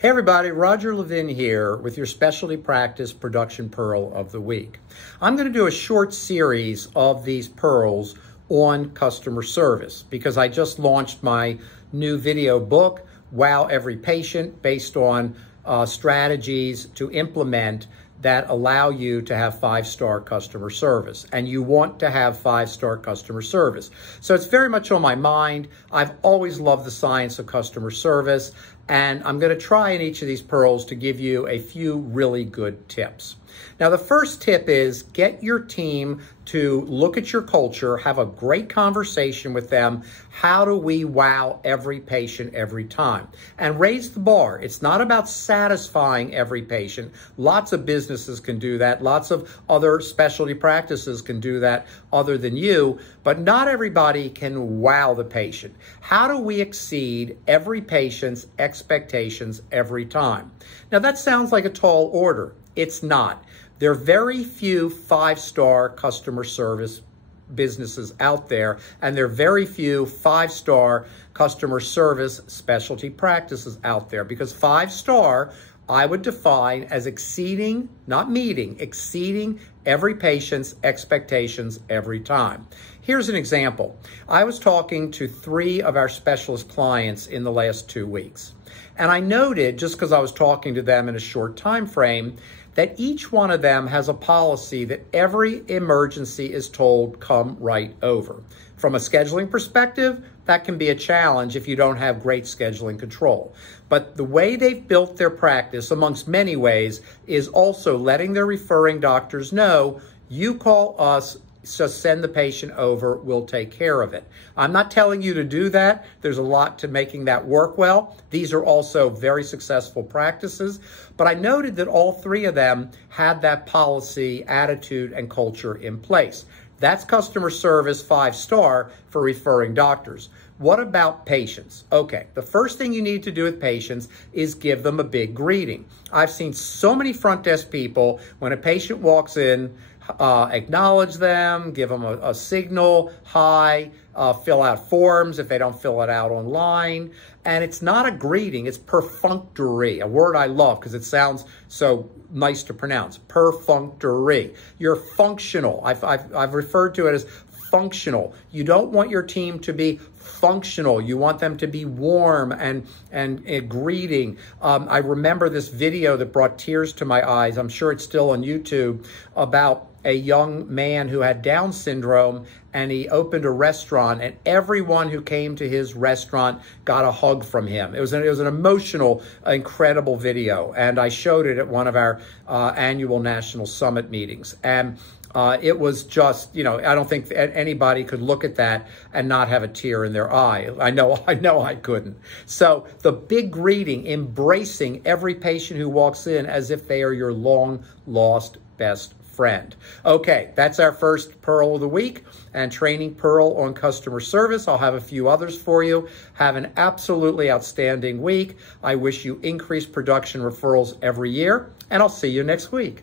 Hey everybody, Roger Levin here with your Specialty Practice Production Pearl of the Week. I'm going to do a short series of these pearls on customer service because I just launched my new video book, Wow Every Patient, based on strategies to implement that allow you to have 5-star customer service. And you want to have 5-star customer service. So it's very much on my mind. I've always loved the science of customer service. And I'm going to try in each of these pearls to give you a few really good tips. Now, the first tip is get your team to look at your culture, have a great conversation with them. How do we wow every patient every time? And raise the bar. It's not about satisfying every patient. Lots of businesses can do that. Lots of other specialty practices can do that other than you, but not everybody can wow the patient. How do we exceed every patient's expectations every time? Now, that sounds like a tall order. It's not. There are very few 5-star customer service businesses out there, and there are very few 5-star customer service specialty practices out there, because 5-star I would define as exceeding, not meeting, exceeding every patient's expectations every time. Here's an example. I was talking to 3 of our specialist clients in the last 2 weeks, and I noted, just because I was talking to them in a short time frame, that each one of them has a policy that every emergency is told, come right over. From a scheduling perspective, that can be a challenge if you don't have great scheduling control. But the way they've built their practice, amongst many ways, is also letting their referring doctors know, you call us, so send the patient over, we'll take care of it. I'm not telling you to do that. There's a lot to making that work well. These are also very successful practices, but I noted that all 3 of them had that policy, attitude, and culture in place. That's customer service 5-star for referring doctors. What about patients? Okay, the first thing you need to do with patients is give them a big greeting. I've seen so many front desk people, when a patient walks in, acknowledge them, give them a signal, hi, fill out forms if they don't fill it out online. And it's not a greeting, it's perfunctory, a word I love because it sounds so nice to pronounce, perfunctory. You're functional. I've referred to it as functional. You don't want your team to be functional. You want them to be warm and greeting. I remember this video that brought tears to my eyes. I'm sure it's still on YouTube, about a young man who had Down syndrome, and he opened a restaurant, and everyone who came to his restaurant got a hug from him. It was an emotional, incredible video, and I showed it at one of our annual National Summit meetings. And it was just, you know, I don't think anybody could look at that and not have a tear in their eye. I know I couldn't. So the big greeting, embracing every patient who walks in as if they are your long lost best friend. Okay, that's our first pearl of the week and training pearl on customer service. I'll have a few others for you. Have an absolutely outstanding week. I wish you increased production referrals every year, and I'll see you next week.